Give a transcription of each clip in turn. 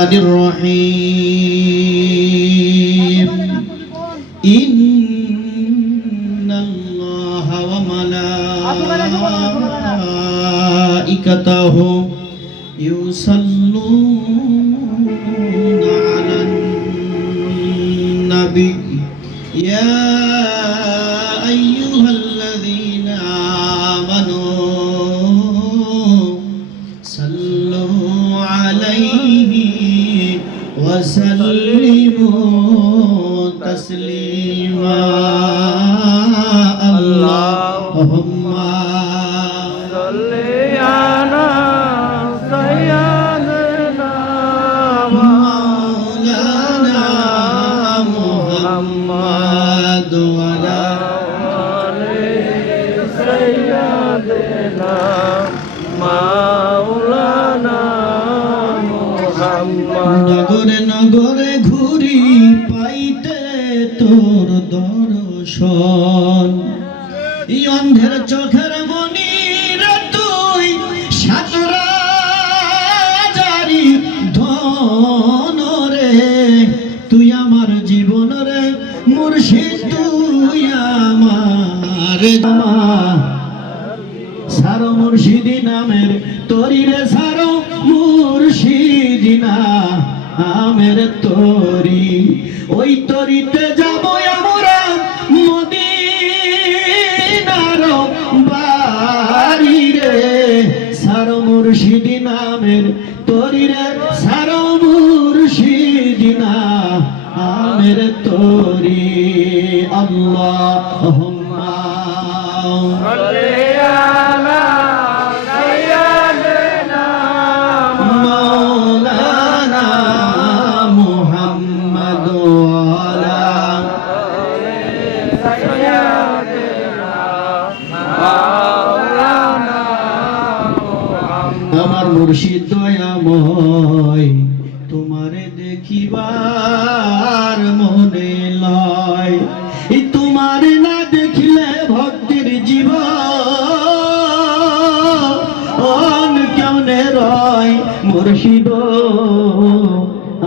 الرحيم إن الله وملائكته يصلون চোখের মনি রে তুই সাতরাজারি ধন রে। তুই আমার জীবন রে, মুর্শিদ, তুই আমার সারো মুর্শিদি নামের তরিরে সারো মুর্শিদি আমের তরি। ওই তরিতে দয়াময় তোমারে দেখিবার মনে লয়। তোমারে না দেখিলে ভক্তির জীবন কেমনে রয় মুর্শিদ?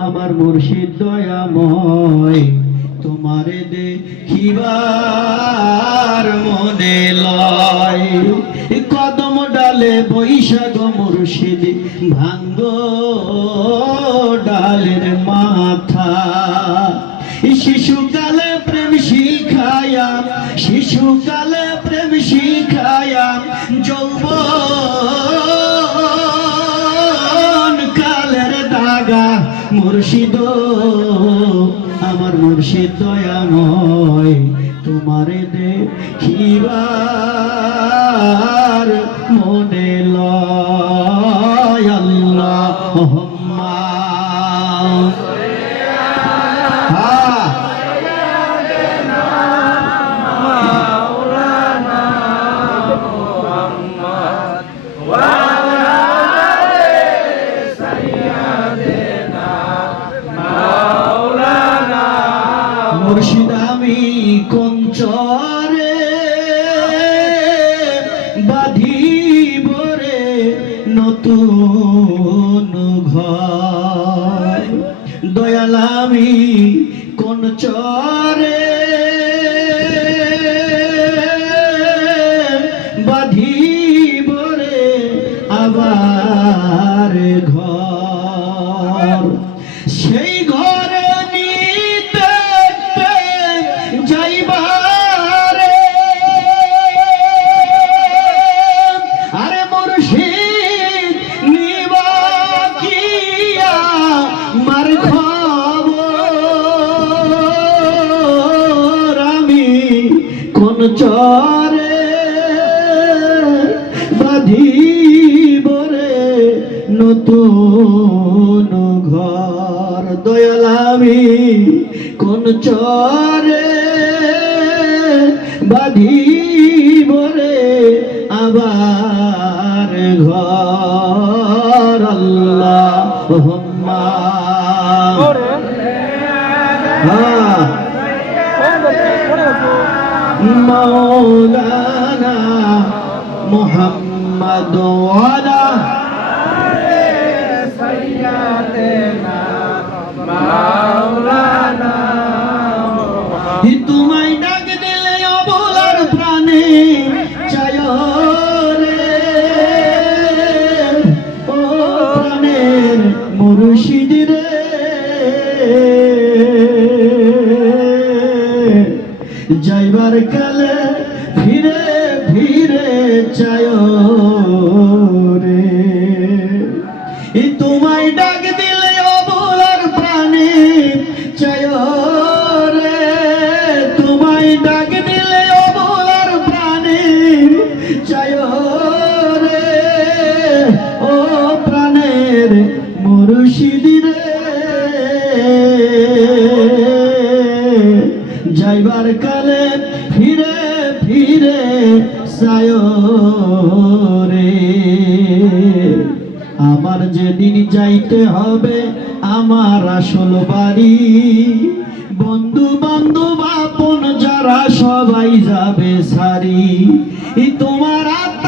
আমার মুর্শিদ দয়াময়, তোমারে দেখিবার মনে লয়। কদম ডালে বৈশাখ মুর্শিদ ভাঙ্গ ডালের মাথা। শিশুকালে প্রেম শিখায়া, শিশুকালে প্রেম শিখায়া যৌবন কালের দাগা মুর্শিদ। আমার মুর্শিদ দয়াময়, তোমারে দেখিবার নতুন ঘর দয়ালামি কোন চরে বাধি রে আবার ঘর? আল্লাহ মৌলানা মোহাম্মদ ওয়ালা তোমায় ডাক দিলে অবলার প্রাণে চায় রে। ও প্রাণের মুরশিদ রে। যাইবার কা আমার যেদিন যাইতে হবে, আমার আসল বাড়ি। বন্ধু বান্ধব, আপন যারা সবাই যাবে সারি। তোমার আত্মা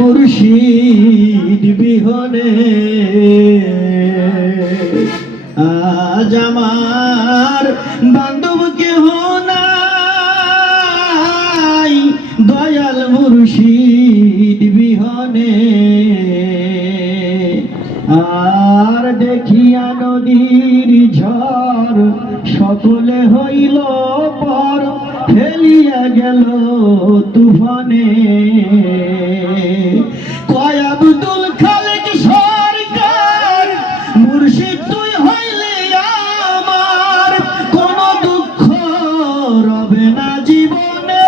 মুর্শিদ বিহনে। আজ আমার বান্ধব কেহ নাই, দয়াল মুর্শিদ বিহনে। আর দেখিয়া নদীর ঝড় সকলে হইল পর, ফেলিয়া গেল তুফানে। আব্দুল খালেক সরকার, মুর্শিদ তুই হইলে আমার। কোন দুঃখ রবে না জীবনে।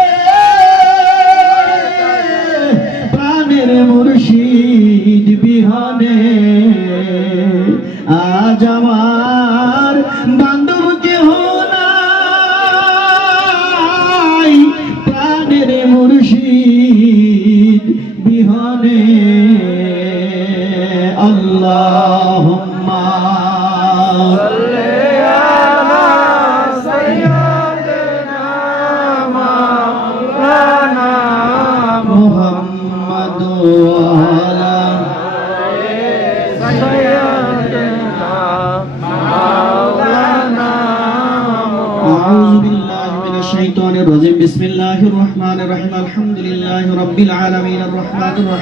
প্রাণের মুর্শিদ বিহনে। আজ আমার বান্ধব কেহ নাই। প্রাণের মুর্শিদ বিহনে।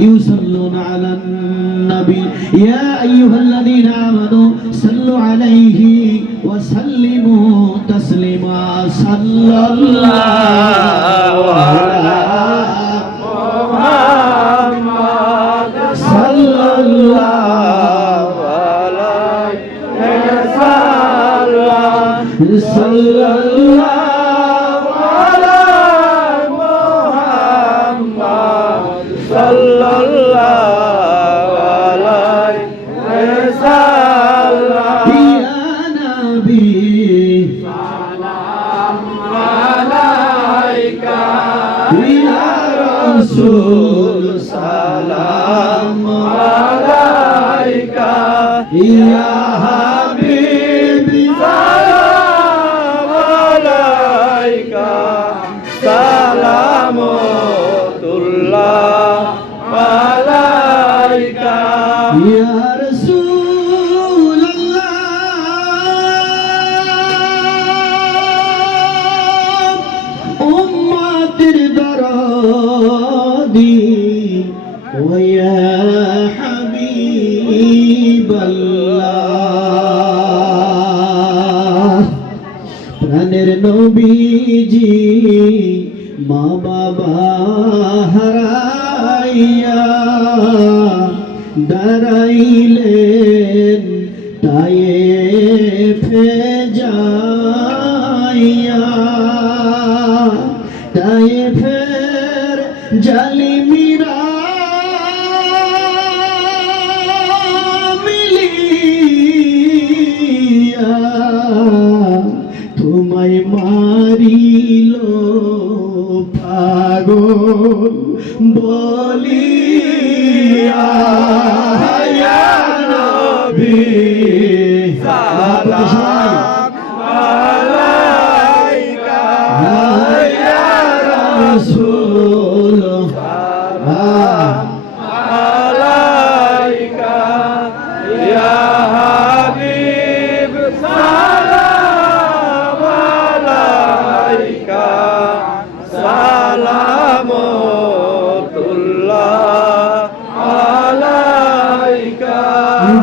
يصلون على النبي يا أيها الذين آمنوا صلوا عليه وسلموا تسليما صلى الله على صلى الله صلى الله রসুল সালাম আলাইকা ইয়া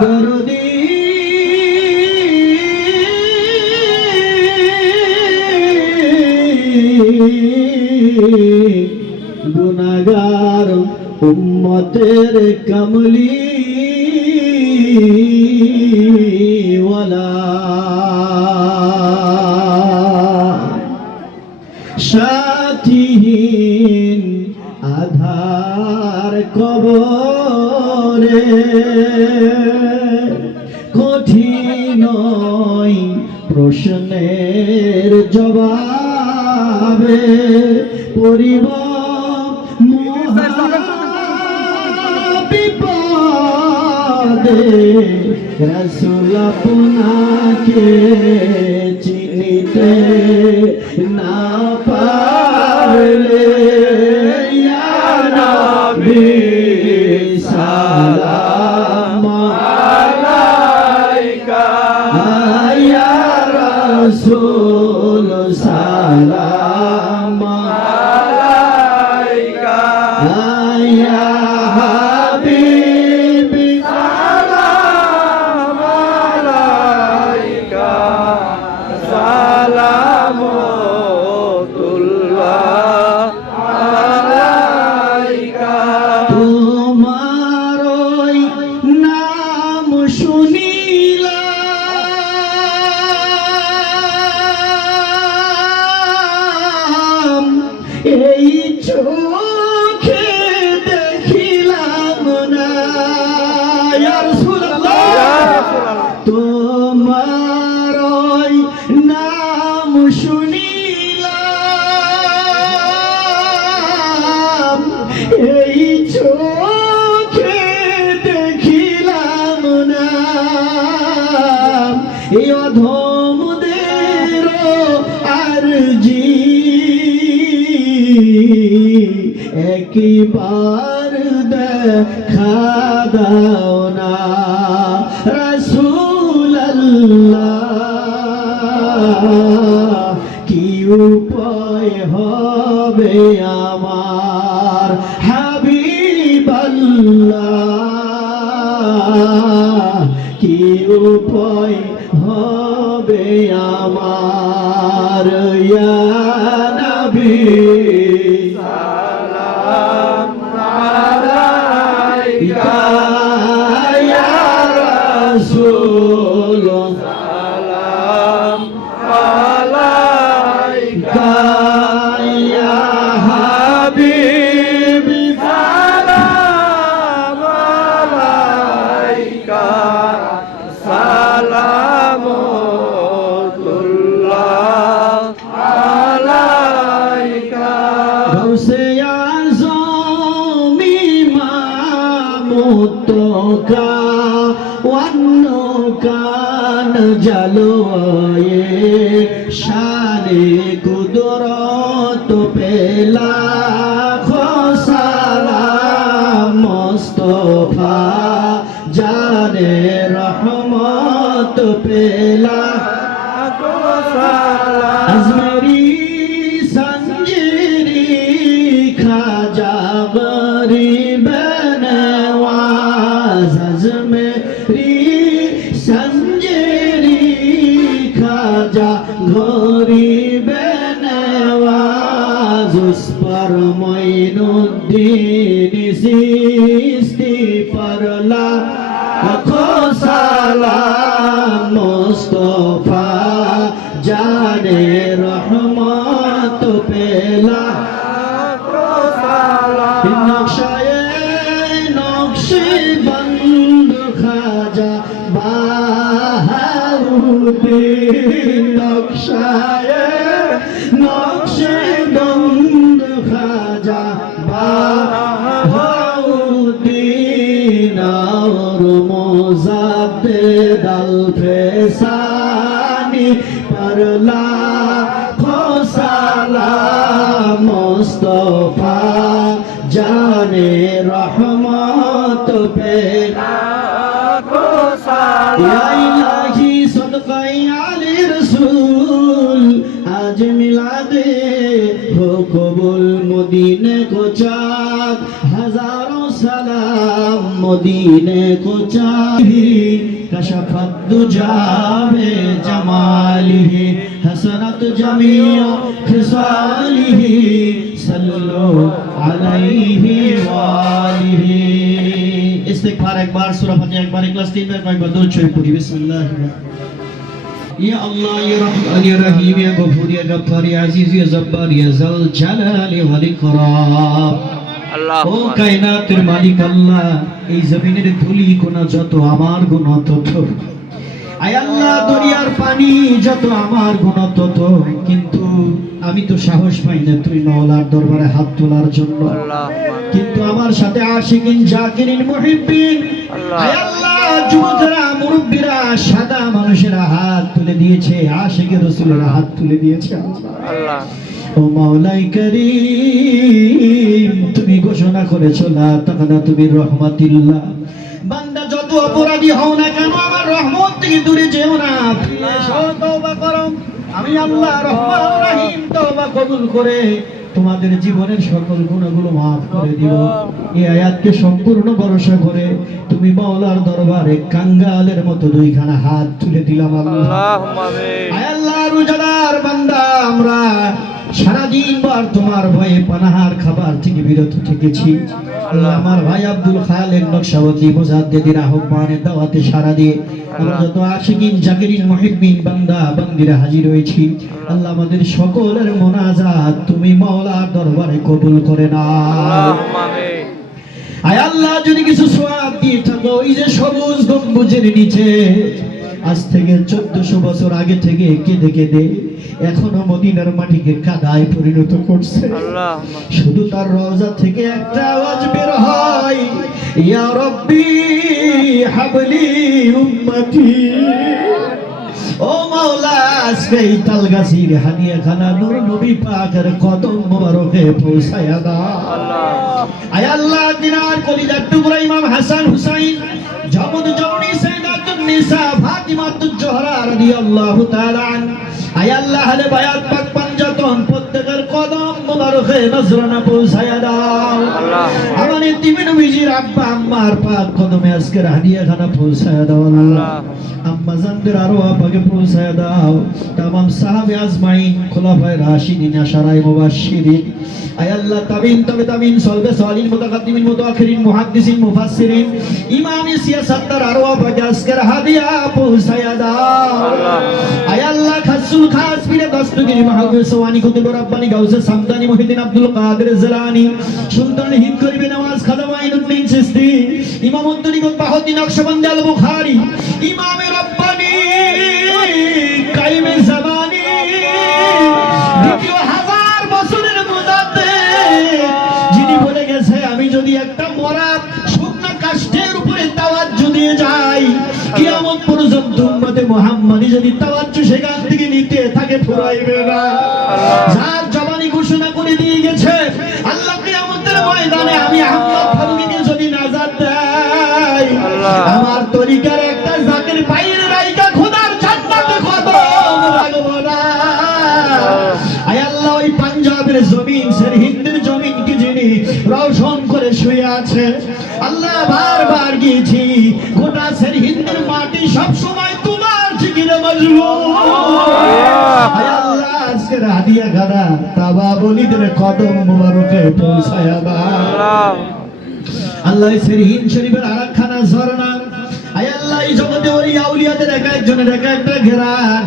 দরদি গুনাগার উম্মতের কমলি প্রশ্নের জবাবে পরিব বিপদে রসুল আপনাকে চিনিতে না পারলে সারা রসুল সালাম। আলাইকা আয়া হাবিবি। সালাম আলাইকা সালামুল্লাহ আলাইকা তোমার নাম শুনি একবার দেখা নওয়াজ مدينة جاهي كشف الدجى بجماله حسنت جميع خصاله صلوا عليه وآله استغفار ایک بار سورہ فاتحہ ایک بار اخلاص تین بار ایک بار درود شریف پڑھی بسم اللہ یا اللہ یا رحمان یا رحیم یا غفور یا غفار یا عزیز یا جبار یا ذل جلال و الاکرام ও কায়নাতের মালিক আল্লাহ এই জমিনের ধুলি কোনা যত আমার গুণ তত। আয় আল্লাহ দরিয়ার পানি যত আমার গুণ তত। কিন্তু আমি তো সাহস পাই না তুই নওলার দরবারে হাত তোলার জন্য। কিন্তু আমার সাথে আশিকিন জাকিরিন মুহিব্বিন। আয় আল্লাহ যুবকেরা মুরব্বীরা সাদা মানুষেরা হাত তুলে দিয়েছে আশিকে রসুলেরা হাত তুলে দিয়েছে। আল্লাহ। ও মাওলাই করিম ঘোষণা করেছ না তাকানা তুমি রহমাতিল্লাহ। বান্দা যত অপরাধী হও না কেন আমার রহমত থেকে দূরে যেও না। তওবা করো। আমি আল্লাহ রহমান রহিম তওবা কবুল করে তোমাদের জীবনের সকল গুণগুলো মাফ করে দিব এই আয়াতকে সম্পূর্ণ ভরসা করে তুমি মাওলার দরবারে কাঙ্গালের মতো দুইখানা হাত তুলে দিলাম আল্লাহ। আল্লাহ রোজাদার বান্দা আমরা সারাদিন বার তোমার ভয়ে পানাহার খাবার থেকে বিরত থেকেছি। আল্লাহ আমার ভাই আব্দুল খালেক নকশাবতী মুজাদ্দিদিন আহ্বানে দাওয়াতে সারা দিয়ে আমরা যত আশিকিন জাকিরিন মুহিব্বিন বান্দা বান্দিরা হাজির হয়েছি। আল্লাহ আমাদের সকলের মোনাজাত তুমি মাওলার দরবারে কবুল করে না আয় আল্লাহ যদি কিছু সোয়াব দিয়ে থাকো এই যে সবুজ গম্বুজের নিচে আজ থেকে চোদ্দশো বছর আগে থেকে কেঁদে কেঁদে এখনও মদিনার মাটিকে কাদায় পরিণত করছে। শুধু তার রওজা থেকে একটা আওয়াজ বের হয় ইয়া রব্বি হাবলি উম্মতি। ও মাওলা আজকে এই তালগাছির হানিয়া খানা নূর নবী পাকের কদম মোবারকে পৌঁছায়া দাও। আল্লাহ। আয় আল্লাহ দিনার কলিজার টুকরা ইমাম হাসান হুসাইন জমদ জমনি নিসা ফাতিমাতুজ জোহরা রাদিয়াল্লাহু তাআলা আন আয় আল্লাহ আহলে বায়াত পাক পাঞ্জাতন প্রত্যেকের কদম মোবারকে নজরানা পৌঁছায়া দাও। আমার ইতিমে নবীজির আব্বা আম্মার পাক কদমে আজকের হাদিয়া খানা পৌঁছায়া দাও আল্লাহ। আম্মা জানদের আরও আপাকে পৌঁছায়া দাও। তামাম সাহাবে আজমাইন খোলাফায়ে রাশিদিন আশারাই মুবাশশিরিন। আয় আল্লাহ তাবিন তবে তাবিন সলবে সালিন মুতাকাদ্দিমিন মুতাআখিরিন মুহাদ্দিসিন মুফাসসিরিন ইমাম সিয়াসাতদার আরও আজকের হাদিয়া পৌঁছায়া দাও। আয় আল্লাহ খাসুল খাস পীরে দস্তগিরি মাহবুব সোয়ানি কুতুব রব্বানি গাউসে সামদানি মুহিদ্দিন আব্দুল কাদের জিলানী সুলতান হিন্দ করিবে নওয়াজ খাদা মাইনুদ্দিন চিশতি ইমাম উদ্দিন বাহুদ্দিন নকশবন্দি আল বুখারী ইমাম রব্বানি কাইমে জামানি দ্বিতীয় যদি একটা মরা শুকনা কাষ্ঠের উপরে তাওয়াজ্জু দিয়ে যাই কিয়ামত পর্যন্ত উম্মতে মুহাম্মাদি যদি তাওয়াজ্জু সেখান থেকে নিতে থাকে ফুরাইবে না। যার জবানি ঘোষণা করে দিয়ে গেছে আল্লাহ কিয়ামতের ময়দানে আমি আহমদ ফারুকীকে যদি নাজাত দেয় আমার তরিকার আছে। আল্লাহ বারবার গিয়েছি গোটা সের হিন্দুর মাটি সব সময় তোমার জিকিরে মজবুত। আল্লাহ। তাবা বলিদের কদম মুবারকে পৌঁছায়া আল্লাহ। আল্লাহ হিন্দ শরীফের আরাখানা আয় আল্লাহ এই জগতে ওই আউলিয়াদের এক একজনের এক একটা ঘেরান।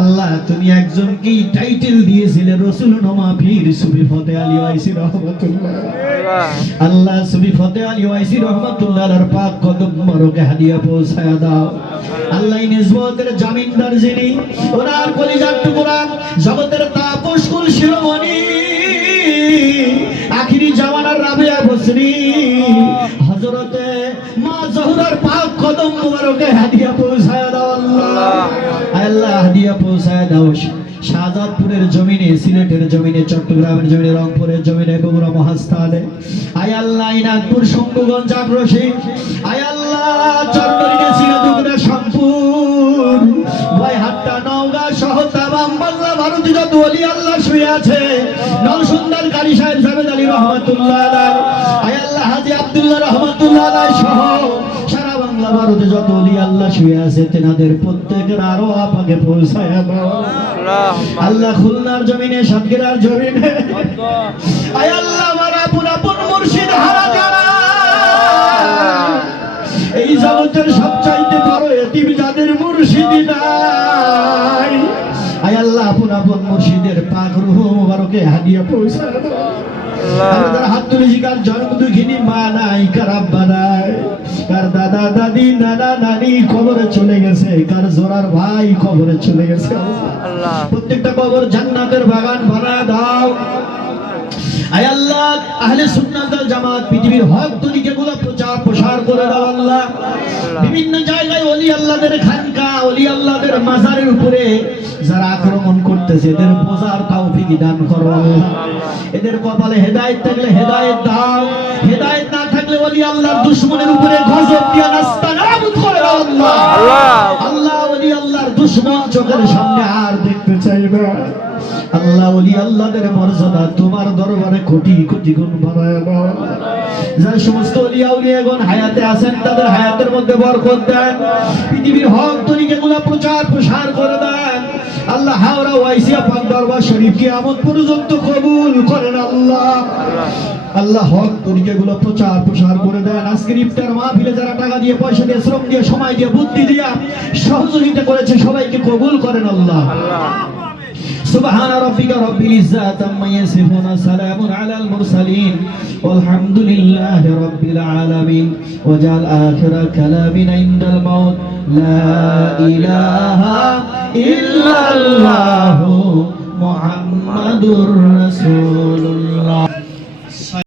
আল্লাহ তুমি একজনকেই টাইটেল দিয়েছিলে রসুল নমা পীর সুবি ফতে আলী ওয়াইসি রহমাতুল্লাহ। আল্লাহ। আল্লাহ সুবি ফতে আলী ওয়াইসি রহমাতুল্লাহ আর পাক কদম মরকে হাদিয়া পৌঁছায়া দাও। আল্লাহ এই নিসবতের জামিনদার যিনি ওনার কলিজার টুকরা জগতের তাপস কুল শিরোমণি আখিরি জামানার রাবিয়া বসরি। হযরতে মা জহুরার পাক কদম মুবারকে হাদিয়া পৌঁছায়া দাও আল্লাহ। আল্লাহ। হাদিয়া পৌঁছায়া দাও। শাহজাদপুরের জমিনে সিলেটের জমিনে চট্টগ্রামের জমিনে রংপুরের জমিনে বগুড়া মহাস্থানে। আয় আল্লাহ ইনাদপুর শম্ভুগঞ্জ আগ্রসী। আয় আল্লাহ চট্টগ্রামে সিরাজুগড়া সম্পুর ভাই হাট্টা নওগাঁ সহ তামাম বাংলা ভারত যত অলি আল্লাহ শুয়ে আছে। নরসুন্দর কারি সাহেব জাবেদ আলী রহমতুল্লাহ আয় আল্লাহ হাজি আব্দুল্লাহ রহমতুল্লাহ সহ সারা বাংলা ভারতে যত অলি আল্লাহ শুয়ে আছে তেনাদের প্রত্যেকের আরও আপাকে পৌঁছায় আল্লাহ। খুলনার জমিনে সাতক্ষীরার জমিনে। আয় আল্লাহ আমার আপন আপন মুর্শিদ হারা যারা। এই জগতের সবচাইতে বড় এতিম যাদের মুর্শিদি নাই। আয় আল্লাহ আপন আপন মুর্শিদের পাক রুহ মুবারকে হাদিয়া পৌঁছা দাও আমাদের হাত তুলে কার জন্ম দুঃখিনী মা নাই কার আব্বা নাই? কার দাদা দাদি নানা নানি কবরে চলে গেছে কার জোরার ভাই কবরে চলে গেছে। প্রত্যেকটা কবর জান্নাতের বাগান বানায় দাও। আয় আল্লাহ আহলে সুন্নাত জামাত পৃথিবীর হক তুমি প্রচার প্রসার করে দাও আল্লাহ। বিভিন্ন জায়গায় ওলি আল্লাহদের খানকা ওলি আল্লাহদের মাজারের উপরে যারা আক্রমণ করতেছে, এদের বোঝার তৌফিক দান করো আল্লাহ। এদের কপালে হেদায়েত থাকলে হেদায়েত দাও। হেদায়েত না থাকলে অলি আল্লাহর দুশমনের উপরে গজব দিয়া নাস্তা নাবুদ করে দাও আল্লাহ। আল্লাহ ওলি আল্লাহর দুশ্মন চোখের সামনে আর দেখতে চাইবে না। আল্লাহ, অলি আল্লাহদের মর্যাদা তোমার দরবারে কোটি কোটি গুণ বাড়ায় দাও। যার সমস্ত ওলি হায়াতে আছেন, তাদের হায়াতের মধ্যে বরকত দেন। পৃথিবীর হক তরিকাগুলো প্রচার প্রসার করে দেন। আল্লাহ হাওড়া ওয়াইসিয়া পাক দরবার শরীফকে আমদ পর্যন্ত কবুল করেন আল্লাহ। আল্লাহ হক তরিকাগুলো প্রচার প্রসার করে দেন। আজকের ইফতার মাহফিলে যারা টাকা দিয়ে, পয়সা দিয়ে, শ্রম দিয়ে, সময় দিয়ে, বুদ্ধি দিয়া সহযোগিতা করেছে, সবাইকে কবুল করেন আল্লাহ আল্লাহ। سبحان ربك رب العزة عما يصفون سلام على المرسلين والحمد لله رب العالمين وجعل آخر كلامنا عند الموت. لا إله إلا الله محمد رسول الله.